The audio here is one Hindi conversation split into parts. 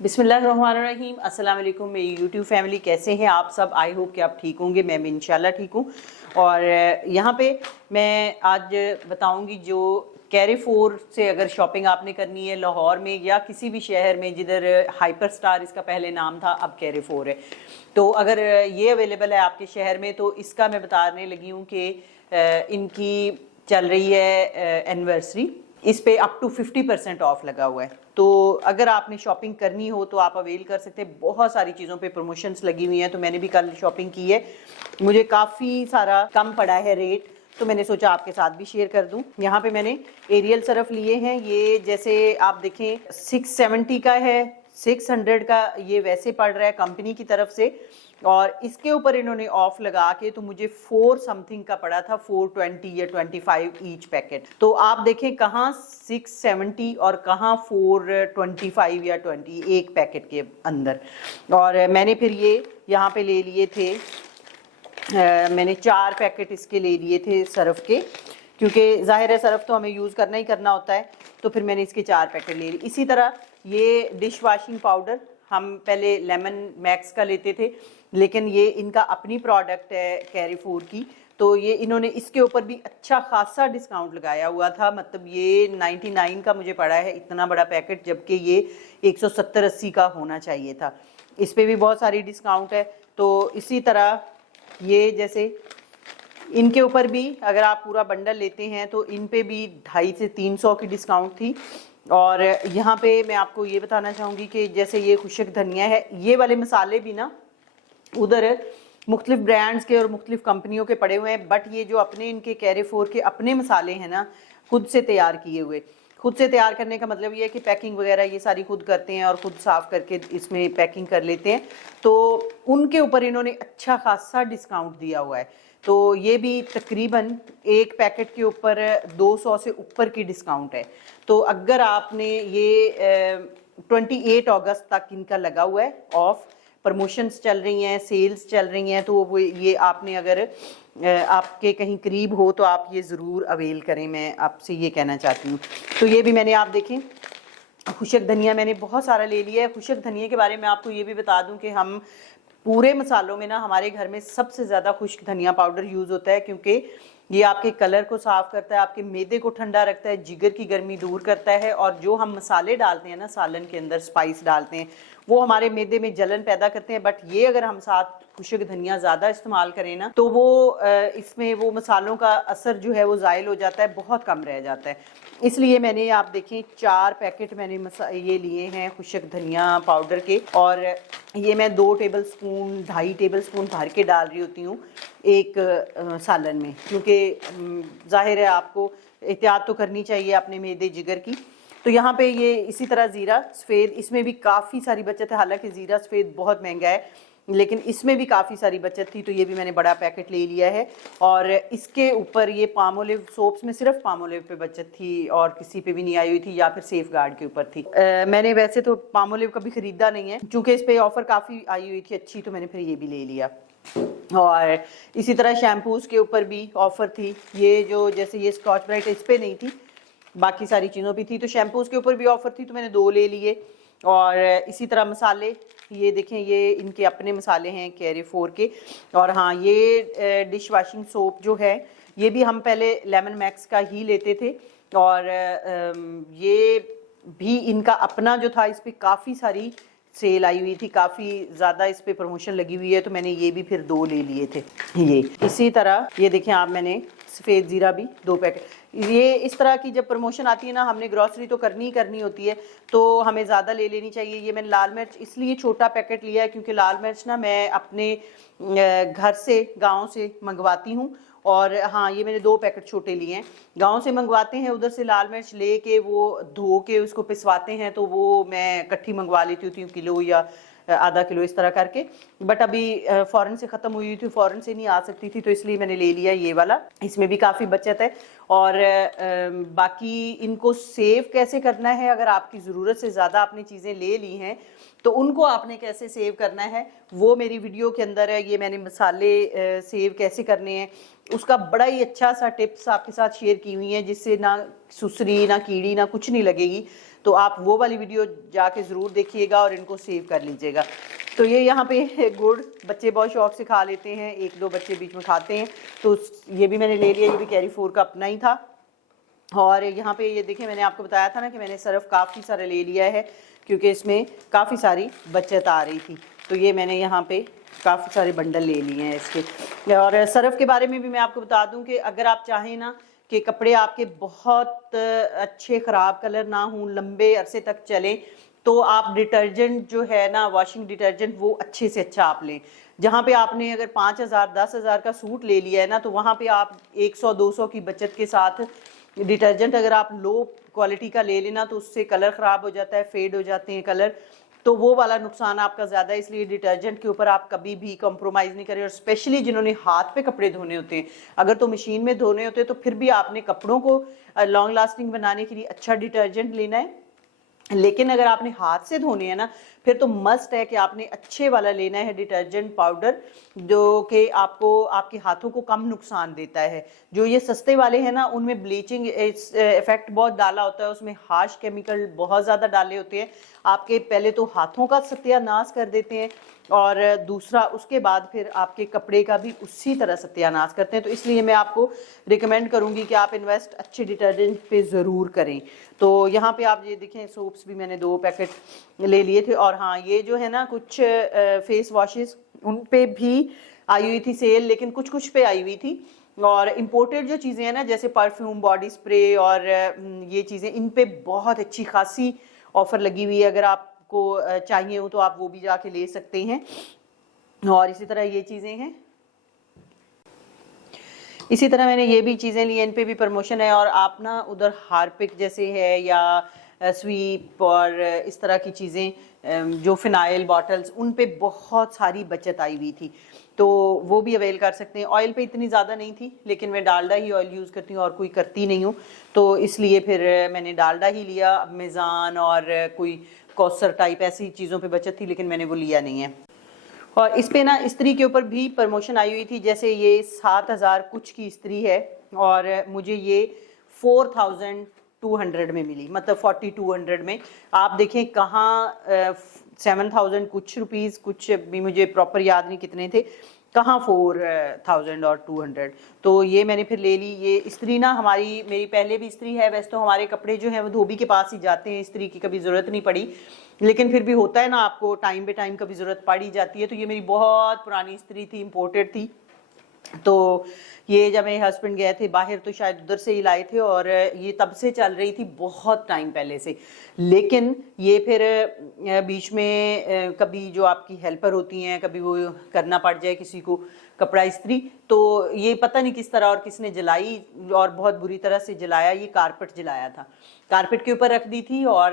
बिस्मिल्लाहिर्रहमानिर्रहीम। अस्सलाम वालेकुम मेरी यूट्यूब फैमिली, कैसे हैं आप सब। आई होप कि आप ठीक होंगे। मैं भी इंशाल्लाह ठीक हूँ। और यहाँ पे मैं आज बताऊँगी जो कैरीफोर से अगर शॉपिंग आपने करनी है लाहौर में या किसी भी शहर में जिधर हाइपर स्टार इसका पहले नाम था, अब कैरीफोर है, तो अगर ये अवेलेबल है आपके शहर में तो इसका मैं बताने लगी हूँ कि इनकी चल रही है एनिवर्सरी। इस पे अप टू 50% ऑफ लगा हुआ है। तो अगर आपने शॉपिंग करनी हो तो आप अवेल कर सकते हैं। बहुत सारी चीज़ों पे प्रमोशंस लगी हुई हैं। तो मैंने भी कल शॉपिंग की है, मुझे काफ़ी सारा कम पड़ा है रेट, तो मैंने सोचा आपके साथ भी शेयर कर दूं। यहाँ पे मैंने एरियल सर्फ लिए हैं। ये जैसे आप देखें 670 का है, 600 का ये वैसे पड़ रहा है कंपनी की तरफ से, और इसके ऊपर इन्होंने ऑफ लगा के तो मुझे 4 समथिंग का पड़ा था, 420 या 25 ईच पैकेट। तो आप देखें कहाँ 670 और कहाँ 425 या 20 एक पैकेट के अंदर। और मैंने फिर ये यहाँ पे ले लिए थे, मैंने 4 पैकेट इसके ले लिए थे सर्फ के, क्योंकि जाहिर है सर्फ तो हमें यूज़ करना ही करना होता है। तो फिर मैंने इसके 4 पैकेट ले लिए। इसी तरह ये डिश वॉशिंग पाउडर हम पहले लेमन मैक्स का लेते थे, लेकिन ये इनका अपनी प्रोडक्ट है कैरीफोर की, तो ये इन्होंने इसके ऊपर भी अच्छा खासा डिस्काउंट लगाया हुआ था। मतलब ये 99 का मुझे पड़ा है इतना बड़ा पैकेट, जबकि ये 170-80 का होना चाहिए था। इस पर भी बहुत सारी डिस्काउंट है। तो इसी तरह ये जैसे इनके ऊपर भी अगर आप पूरा बंडल लेते हैं तो इन पे भी 250 से 300 की डिस्काउंट थी। और यहाँ पे मैं आपको ये बताना चाहूँगी कि जैसे ये खुशक धनिया है, ये वाले मसाले भी ना उधर मुख्तलिफ ब्रांड्स के और मुख्तलिफ कंपनियों के पड़े हुए हैं, बट ये जो अपने इनके कैरीफोर के अपने मसाले हैं ना, खुद से तैयार किए हुए। खुद से तैयार करने का मतलब ये है कि पैकिंग वगैरह ये सारी खुद करते हैं और खुद साफ़ करके इसमें पैकिंग कर लेते हैं। तो उनके ऊपर इन्होंने अच्छा खासा डिस्काउंट दिया हुआ है। तो ये भी तकरीबन एक पैकेट के ऊपर 200 से ऊपर की डिस्काउंट है। तो अगर आपने ये 28 अगस्त तक इनका लगा हुआ है ऑफ, प्रमोशंस चल रही हैं, सेल्स चल रही हैं, तो वो ये आपने अगर आपके कहीं करीब हो तो आप ये ज़रूर अवेल करें, मैं आपसे ये कहना चाहती हूँ। तो ये भी मैंने आप देखें खुशक धनिया मैंने बहुत सारा ले लिया है। खुशक धनिया के बारे में आपको ये भी बता दूं कि हम पूरे मसालों में ना हमारे घर में सबसे ज़्यादा खुश्क धनिया पाउडर यूज़ होता है, क्योंकि ये आपके कलर को साफ़ करता है, आपके मैदे को ठंडा रखता है, जिगर की गर्मी दूर करता है। और जो हम मसाले डालते हैं ना सालन के अंदर, स्पाइस डालते हैं, वो हमारे मैदे में जलन पैदा करते हैं। बट ये अगर हम साथ खुशक धनिया ज़्यादा इस्तेमाल करें ना तो वो इसमें वो मसालों का असर जो है वो ज़ायल हो जाता है, बहुत कम रह जाता है। इसलिए मैंने आप देखें 4 पैकेट मैंने ये लिए हैं खुशक धनिया पाउडर के, और ये मैं 2 टेबल स्पून 2.5 टेबल स्पून भर के डाल रही होती हूँ एक सालन में, क्योंकि जाहिर है आपको एहतियात तो करनी चाहिए अपने मैदे जिगर की। तो यहाँ पे ये इसी तरह ज़ीरा सफ़ेद, इसमें भी काफ़ी सारी बचत है। हालांकि ज़ीरा सफ़ेद बहुत महंगा है, लेकिन इसमें भी काफ़ी सारी बचत थी, तो ये भी मैंने बड़ा पैकेट ले लिया है। और इसके ऊपर ये पामोलिव सोप्स में सिर्फ पामोलिव पे बचत थी और किसी पे भी नहीं आई हुई थी, या फिर सेफ गार्ड के ऊपर थी। मैंने वैसे तो पामोलिव कभी ख़रीदा नहीं है, चूँकि इस पर ऑफ़र काफ़ी आई हुई थी अच्छी, तो मैंने फिर ये भी ले लिया। और इसी तरह शैम्पूज़ के ऊपर भी ऑफ़र थी। ये जो जैसे ये स्कॉच ब्राइट इस पर नहीं थी, बाकी सारी चीज़ों पे थी, तो शैम्पूज़ के ऊपर भी ऑफ़र थी, तो मैंने 2 ले लिए। और इसी तरह मसाले ये देखें, ये इनके अपने मसाले हैं कैरीफोर के। और हाँ, ये डिश वाशिंग सोप जो है ये भी हम पहले लेमन मैक्स का ही लेते थे, और ये भी इनका अपना जो था, इस पर काफ़ी सारी सेल आई हुई थी, काफ़ी ज़्यादा इस पर प्रमोशन लगी हुई है, तो मैंने ये भी फिर 2 ले लिए थे। ये इसी तरह ये देखें आप, मैंने सफ़ेद ज़ीरा भी 2 पैकेट। ये इस तरह की जब प्रमोशन आती है ना, हमने ग्रॉसरी तो करनी ही करनी होती है, तो हमें ज़्यादा ले लेनी चाहिए। ये मैंने लाल मिर्च इसलिए छोटा पैकेट लिया है क्योंकि लाल मिर्च ना मैं अपने घर से गांव से मंगवाती हूँ। और हाँ, ये मैंने 2 पैकेट छोटे लिए हैं। गांव से मंगवाते हैं, उधर से लाल मिर्च ले के वो धो के उसको पिसवाते हैं, तो वो मैं इकट्ठी मंगवा लेती होती हूँ, किलो या आधा किलो इस तरह करके। बट अभी फ़ौरन से ख़त्म हुई थी, फ़ौरन से नहीं आ सकती थी, तो इसलिए मैंने ले लिया ये वाला। इसमें भी काफ़ी बचत है। और बाकी इनको सेव कैसे करना है, अगर आपकी ज़रूरत से ज़्यादा आपने चीज़ें ले ली हैं तो उनको आपने कैसे सेव करना है, वो मेरी वीडियो के अंदर है। ये मैंने मसाले सेव कैसे करने हैं उसका बड़ा ही अच्छा सा टिप्स आपके साथ शेयर की हुई है, जिससे ना सुसरी ना कीड़ी ना कुछ नहीं लगेगी। तो आप वो वाली वीडियो जाके ज़रूर देखिएगा और इनको सेव कर लीजिएगा। तो ये यहाँ पे गुड़ बच्चे बहुत शौक से खा लेते हैं, 1-2 बच्चे बीच में खाते हैं, तो ये भी मैंने ले लिया। ये भी कैरी फोर का अपना ही था। और यहाँ पे ये देखिए, मैंने आपको बताया था ना कि मैंने सर्फ काफ़ी सारा ले लिया है क्योंकि इसमें काफ़ी सारी बचत आ रही थी। तो ये मैंने यहाँ पे काफ़ी सारे बंडल ले लिए हैं इसके। और सर्फ के बारे में भी मैं आपको बता दूं कि अगर आप चाहें ना कि कपड़े आपके बहुत अच्छे ख़राब कलर ना हों, लंबे अरसे तक चलें, तो आप डिटर्जेंट जो है ना, वॉशिंग डिटर्जेंट, वो अच्छे से अच्छा आप लें। जहाँ पे आपने अगर 5,000 10,000 का सूट ले लिया है ना, तो वहाँ पे आप 100-200 की बचत के साथ डिटर्जेंट अगर आप लो क्वालिटी का ले लेना, तो उससे कलर ख़राब हो जाता है, फेड हो जाते हैं कलर, तो वो वाला नुकसान आपका ज़्यादा है। इसलिए डिटर्जेंट के ऊपर आप कभी भी कॉम्प्रोमाइज़ नहीं करें। और स्पेशली जिन्होंने हाथ पे कपड़े धोने होते हैं, अगर तो मशीन में धोने होते हैं तो फिर भी आपने कपड़ों को लॉन्ग लास्टिंग बनाने के लिए अच्छा डिटर्जेंट लेना है। लेकिन अगर आपने हाथ से धोने हैं ना, फिर तो मस्ट है कि आपने अच्छे वाला लेना है डिटर्जेंट पाउडर, जो कि आपको आपके हाथों को कम नुकसान देता है। जो ये सस्ते वाले हैं ना, उनमें ब्लीचिंग इफेक्ट बहुत डाला होता है, उसमें हार्श केमिकल बहुत ज़्यादा डाले होते हैं। आपके पहले तो हाथों का सत्यानाश कर देते हैं और दूसरा उसके बाद फिर आपके कपड़े का भी उसी तरह सत्यानाश करते हैं। तो इसलिए मैं आपको रिकमेंड करूंगी कि आप इन्वेस्ट अच्छे डिटर्जेंट पे ज़रूर करें। तो यहाँ पे आप ये देखें, सोप्स भी मैंने 2 पैकेट ले लिए थे। और हाँ, ये जो है ना कुछ फेस वॉशेस, उन पे भी आई हुई थी सेल, लेकिन कुछ कुछ पे आई हुई थी। और इम्पोर्टेड जो चीज़ें हैं ना, जैसे परफ्यूम, बॉडी स्प्रे और ये चीज़ें, इन पे बहुत अच्छी खासी ऑफर लगी हुई है। अगर आपको चाहिए हो तो आप वो भी जाके ले सकते हैं। और इसी तरह ये चीज़ें हैं, इसी तरह मैंने ये भी चीज़ें ली हैं, इन पे भी प्रमोशन है। और आप ना उधर हार्पिक जैसे है या स्वीप और इस तरह की चीज़ें, जो फिनाइल बॉटल्स, उन पे बहुत सारी बचत आई हुई थी, तो वो भी अवेल कर सकते हैं। ऑयल पे इतनी ज़्यादा नहीं थी, लेकिन मैं डालडा ही ऑयल यूज़ करती हूँ और कोई करती नहीं हूँ, तो इसलिए फिर मैंने डालडा ही लिया। मेज़ान और कोई कौसर टाइप ऐसी चीज़ों पे बचत थी, लेकिन मैंने वो लिया नहीं है। और इस पे ना इस्त्री के ऊपर भी प्रमोशन आई हुई थी। जैसे ये 7,000 कुछ की इस्त्री है और मुझे ये 4,200 में मिली, मतलब 4,200 में। आप देखें कहाँ 7,000 कुछ रुपीज़, कुछ भी मुझे प्रॉपर याद नहीं कितने थे, कहाँ 4,000 और 200। तो ये मैंने फिर ले ली। ये इस्त्री ना मेरी पहले भी इस्त्री है। वैसे तो हमारे कपड़े जो हैं वो धोबी के पास ही जाते हैं, इस्त्री की कभी ज़रूरत नहीं पड़ी, लेकिन फिर भी होता है ना, आपको टाइम पे टाइम कभी ज़रूरत पड़ ही जाती है। तो ये मेरी बहुत पुरानी इस्त्री थी, इम्पोर्टेड थी। तो ये जब मेरे हस्बैंड गए थे बाहर, तो शायद उधर से ही लाए थे, और ये तब से चल रही थी, बहुत टाइम पहले से। लेकिन ये फिर बीच में कभी जो आपकी हेल्पर होती हैं, कभी वो करना पड़ जाए किसी को कपड़ा इस्त्री, तो ये पता नहीं किस तरह और किसने जलाई, और बहुत बुरी तरह से जलाया। ये कारपेट जलाया था, कारपेट के ऊपर रख दी थी और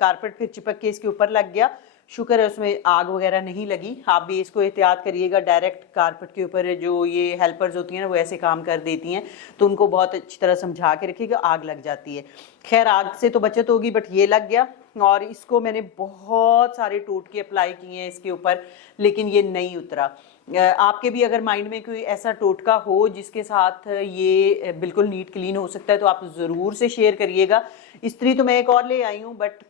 कारपेट फिर चिपक के इसके ऊपर लग गया। शुक्र है उसमें आग वगैरह नहीं लगी। आप भी इसको एहतियात करिएगा, डायरेक्ट कारपेट के ऊपर जो ये हेल्पर्स होती हैं ना, वो ऐसे काम कर देती हैं, तो उनको बहुत अच्छी तरह समझा के रखिएगा, आग लग जाती है। खैर, आग से तो बचत होगी, बट ये लग गया। और इसको मैंने बहुत सारे टोटके अप्लाई किए हैं इसके ऊपर, लेकिन ये नहीं उतरा। आपके भी अगर माइंड में कोई ऐसा टोटका हो जिसके साथ ये बिल्कुल नीट क्लीन हो सकता है, तो आप ज़रूर से शेयर करिएगा। इस्त्री तो मैं एक और ले आई हूँ, बट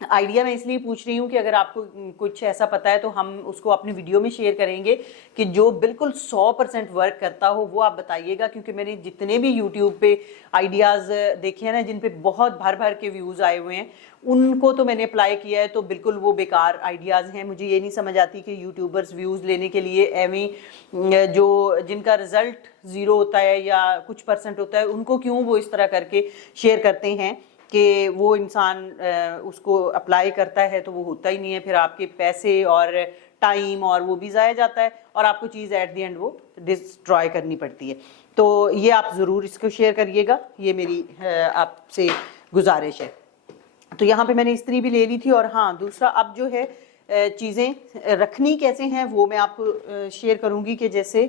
आइडिया मैं इसलिए पूछ रही हूँ कि अगर आपको कुछ ऐसा पता है तो हम उसको अपनी वीडियो में शेयर करेंगे, कि जो बिल्कुल 100% वर्क करता हो वो आप बताइएगा। क्योंकि मैंने जितने भी यूट्यूब पे आइडियाज़ देखे हैं ना, जिन पे बहुत भर भर के व्यूज़ आए हुए हैं, उनको तो मैंने अप्लाई किया है, तो बिल्कुल वो बेकार आइडियाज़ हैं। मुझे ये नहीं समझ आती कि यूट्यूबर्स व्यूज़ लेने के लिए एवं जो जिनका रिज़ल्ट 0 होता है या कुछ % होता है, उनको क्यों वो इस तरह करके शेयर करते हैं कि वो इंसान उसको अप्लाई करता है तो वो होता ही नहीं है। फिर आपके पैसे और टाइम और वो भी ज़ाया जाता है, और आपको चीज़ एट द एंड वो डिस्ट्रॉय करनी पड़ती है। तो ये आप ज़रूर इसको शेयर करिएगा, ये मेरी आपसे गुजारिश है। तो यहाँ पे मैंने इस्त्री भी ले ली थी। और हाँ, दूसरा अब जो है चीज़ें रखनी कैसे हैं वो मैं आपको शेयर करूँगी। कि जैसे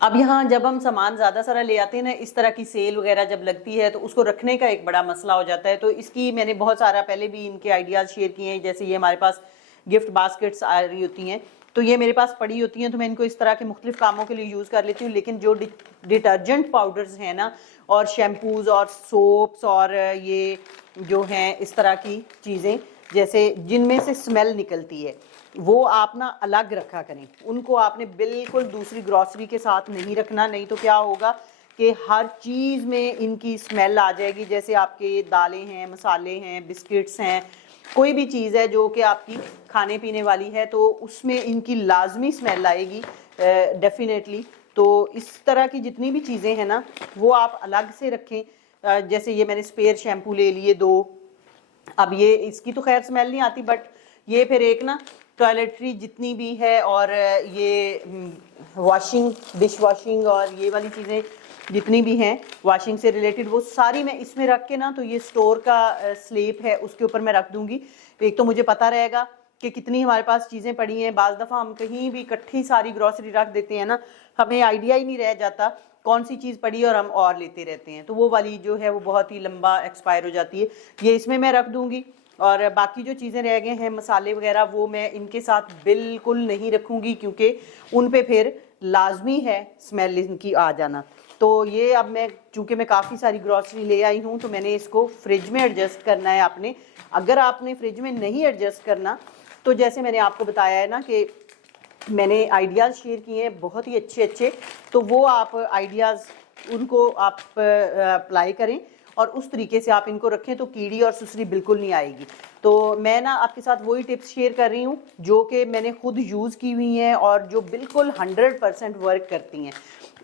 अब यहाँ जब हम सामान ज़्यादा सारा ले आते हैं ना, इस तरह की सेल वगैरह जब लगती है, तो उसको रखने का एक बड़ा मसला हो जाता है। तो इसकी मैंने बहुत सारा पहले भी इनके आइडियाज़ शेयर किए हैं। जैसे ये हमारे पास गिफ्ट बास्केट्स आ रही होती हैं, तो ये मेरे पास पड़ी होती हैं, तो मैं इनको इस तरह के मुख्तलिफ कामों के लिए यूज़ कर लेती हूँ। लेकिन जो डिटर्जेंट पाउडर्स हैं ना, और शैम्पूज़ और सोप्स और ये जो हैं इस तरह की चीज़ें, जैसे जिनमें से स्मेल निकलती है, वो आप ना अलग रखा करें। उनको आपने बिल्कुल दूसरी ग्रॉसरी के साथ नहीं रखना, नहीं तो क्या होगा कि हर चीज़ में इनकी स्मेल आ जाएगी। जैसे आपके दालें हैं, मसाले हैं, बिस्किट्स हैं, कोई भी चीज़ है जो कि आपकी खाने पीने वाली है, तो उसमें इनकी लाजमी स्मेल आएगी डेफिनेटली। तो इस तरह की जितनी भी चीज़ें हैं ना, वो आप अलग से रखें। जैसे ये मैंने स्पेयर शैम्पू ले लिए 2। अब ये इसकी तो खैर स्मेल नहीं आती, बट ये फिर एक ना टॉयलेटरी जितनी भी है और ये वॉशिंग, डिश वॉशिंग और ये वाली चीज़ें जितनी भी हैं वॉशिंग से रिलेटेड, वो सारी मैं इसमें रख के ना, तो ये स्टोर का स्लेब है उसके ऊपर मैं रख दूंगी। एक तो मुझे पता रहेगा कि कितनी हमारे पास चीज़ें पड़ी हैं। बाज़ दफ़ा हम कहीं भी इकट्ठी सारी ग्रॉसरी रख देते हैं ना, हमें आइडिया ही नहीं रह जाता कौन सी चीज़ पड़ी और हम और लेते रहते हैं, तो वो वाली जो है वो बहुत ही लंबा एक्सपायर हो जाती है। ये इसमें मैं रख दूंगी। और बाकी जो चीज़ें रह गए हैं मसाले वगैरह, वो मैं इनके साथ बिल्कुल नहीं रखूँगी, क्योंकि उन पे फिर लाजमी है स्मेल इनकी आ जाना। तो ये अब मैं, चूँकि मैं काफ़ी सारी ग्रॉसरी ले आई हूँ, तो मैंने इसको फ्रिज में एडजस्ट करना है आपने। अगर आपने फ्रिज में नहीं एडजस्ट करना, तो जैसे मैंने आपको बताया है ना कि मैंने आइडियाज़ शेयर किए हैं बहुत ही अच्छे अच्छे, तो वो आप आइडियाज़ उनको आप अप्लाई करें और उस तरीके से आप इनको रखें, तो कीड़ी और सुसरी बिल्कुल नहीं आएगी। तो मैं ना आपके साथ वही टिप्स शेयर कर रही हूँ जो कि मैंने खुद यूज़ की हुई हैं और जो बिल्कुल 100% वर्क करती हैं।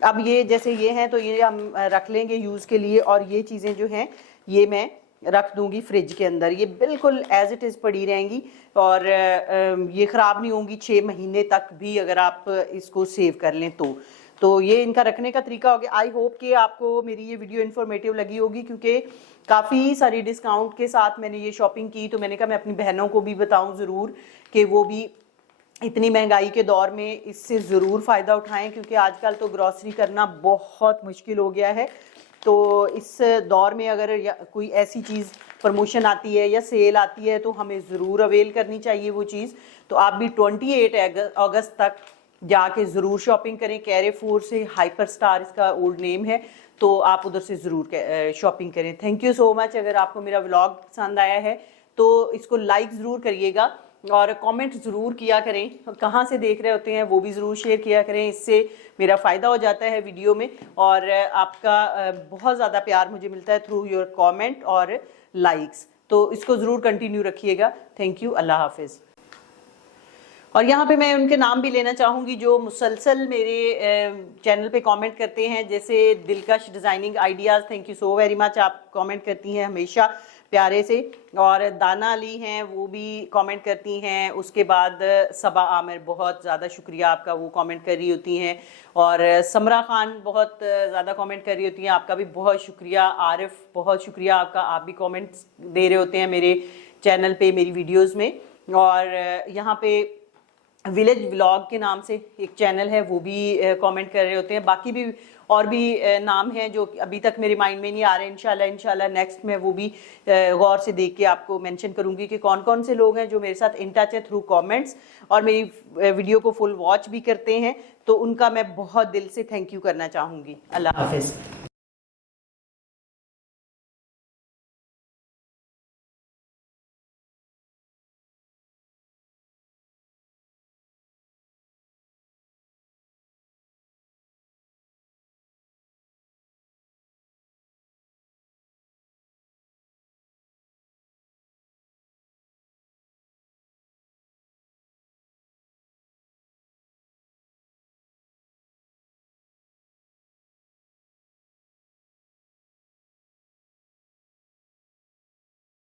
अब ये जैसे ये हैं, तो ये हम रख लेंगे यूज़ के लिए, और ये चीज़ें जो हैं ये मैं रख दूंगी फ्रिज के अंदर। ये बिल्कुल एज इट इज़ पड़ी रहेंगी और ये ख़राब नहीं होंगी 6 महीने तक भी, अगर आप इसको सेव कर लें तो ये इनका रखने का तरीका हो गया। आई होप कि आपको मेरी ये वीडियो इन्फॉर्मेटिव लगी होगी, क्योंकि काफ़ी सारी डिस्काउंट के साथ मैंने ये शॉपिंग की, तो मैंने कहा मैं अपनी बहनों को भी बताऊं ज़रूर कि वो भी इतनी महंगाई के दौर में इससे ज़रूर फ़ायदा उठाएं, क्योंकि आजकल तो ग्रॉसरी करना बहुत मुश्किल हो गया है। तो इस दौर में अगर कोई ऐसी चीज़ प्रमोशन आती है या सेल आती है, तो हमें ज़रूर अवेल करनी चाहिए वो चीज़। तो आप भी 28 अगस्त तक जाके ज़रूर शॉपिंग करें। कैरेफोर से, हाइपर स्टार इसका ओल्ड नेम है, तो आप उधर से ज़रूर शॉपिंग करें। Thank you so much. अगर आपको मेरा व्लॉग पसंद आया है तो इसको लाइक ज़रूर करिएगा और कमेंट ज़रूर किया करें। कहाँ से देख रहे होते हैं वो भी ज़रूर शेयर किया करें, इससे मेरा फ़ायदा हो जाता है वीडियो में। और आपका बहुत ज़्यादा प्यार मुझे मिलता है थ्रू योर कमेंट और लाइक्स, तो इसको ज़रूर कंटिन्यू रखिएगा। Thank you. अल्लाह हाफिज़। और यहाँ पे मैं उनके नाम भी लेना चाहूँगी जो मुसलसल मेरे चैनल पे कमेंट करते हैं, जैसे दिलकश designing ideas, thank you so very much. आप कमेंट करती हैं हमेशा प्यारे से। और दाना अली हैं, वो भी कमेंट करती हैं। उसके बाद सबा आमिर, बहुत ज़्यादा शुक्रिया आपका, वो कमेंट कर रही होती हैं। और समरा खान बहुत ज़्यादा कमेंट कर रही होती हैं, आपका भी बहुत शुक्रिया। आरिफ, बहुत शुक्रिया आपका, आप भी कमेंट्स दे रहे होते हैं मेरे चैनल पे, मेरी वीडियोज़ में। और यहाँ पे विलेज व्लॉग के नाम से एक चैनल है, वो भी कमेंट कर रहे होते हैं। बाकी भी और भी नाम हैं जो अभी तक मेरे माइंड में नहीं आ रहे। इंशाल्लाह नेक्स्ट में वो भी गौर से देख के आपको मेंशन करूंगी कि कौन कौन से लोग हैं जो मेरे साथ इन टच है थ्रू कमेंट्स और मेरी वीडियो को फुल वॉच भी करते हैं, तो उनका मैं बहुत दिल से थैंक यू करना चाहूँगी। अल्लाह हाफिज़।